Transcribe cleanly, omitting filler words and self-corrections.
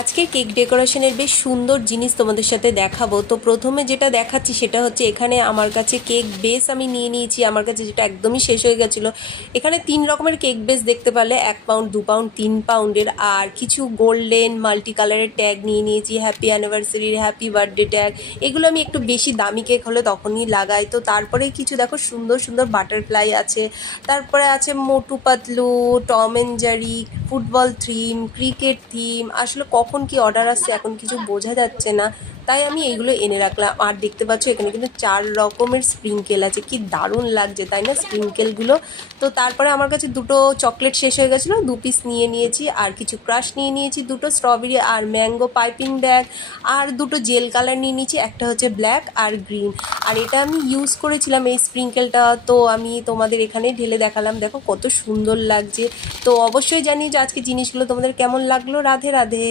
আজকে কেক ডেকোরেশনের বেশ সুন্দর জিনিস তোমাদের সাথে দেখাবো। তো প্রথমে যেটা দেখাচ্ছি সেটা হচ্ছে এখানে আমার কাছে কেক বেস আমি নিয়ে নিয়েছি, আমার কাছে যেটা একদমই শেষ হয়ে গেছিলো। এখানে 3 রকমের কেক বেস দেখতে পারলে, 1 পাউন্ড, 2 পাউন্ড, 3 পাউন্ডের। আর কিছু গোল্ডেন মাল্টি কালারের ট্যাগ নিয়ে নিয়েছি, হ্যাপি অ্যানিভার্সারির, হ্যাপি বার্থডে ট্যাগ। এগুলো আমি একটু বেশি দামি কেক হলে তখনই লাগাই। তো তারপরে কিছু দেখো সুন্দর সুন্দর বাটারফ্লাই আছে, তারপরে আছে Motu Patlu, Tom and Jerry, football theme, cricket theme. আসলে কখন কি অর্ডার আসছে এখন কিছু বোঝা যাচ্ছে না, তাই আমি এইগুলো এনে রাখলাম। আর দেখতে পাচ্ছ এখানে কিন্তু 4 রকমের স্প্রিঙ্কেল আছে, কি দারুণ লাগছে তাই না স্প্রিঙ্কেলগুলো। তো তারপরে আমার কাছে দুটো চকলেট শেষ হয়ে গেছিলো, 2 পিস নিয়ে নিয়েছি। আর কিছু ক্রাশ নিয়ে নিয়েছি, দুটো স্ট্রবেরি আর ম্যাঙ্গো পাইপিং ব্যাগ। আর দুটো জেল কালার নিয়ে নিয়েছি, একটা হচ্ছে ব্ল্যাক আর গ্রিন। আর এটা আমি ইউজ করেছিলাম এই স্প্রিঙ্কেলটা, তো আমি তোমাদের এখানে ঢেলে দেখালাম, দেখো কত সুন্দর লাগছে। তো অবশ্যই জানি যে আজকে জিনিসগুলো তোমাদের কেমন লাগলো। রাধে রাধে।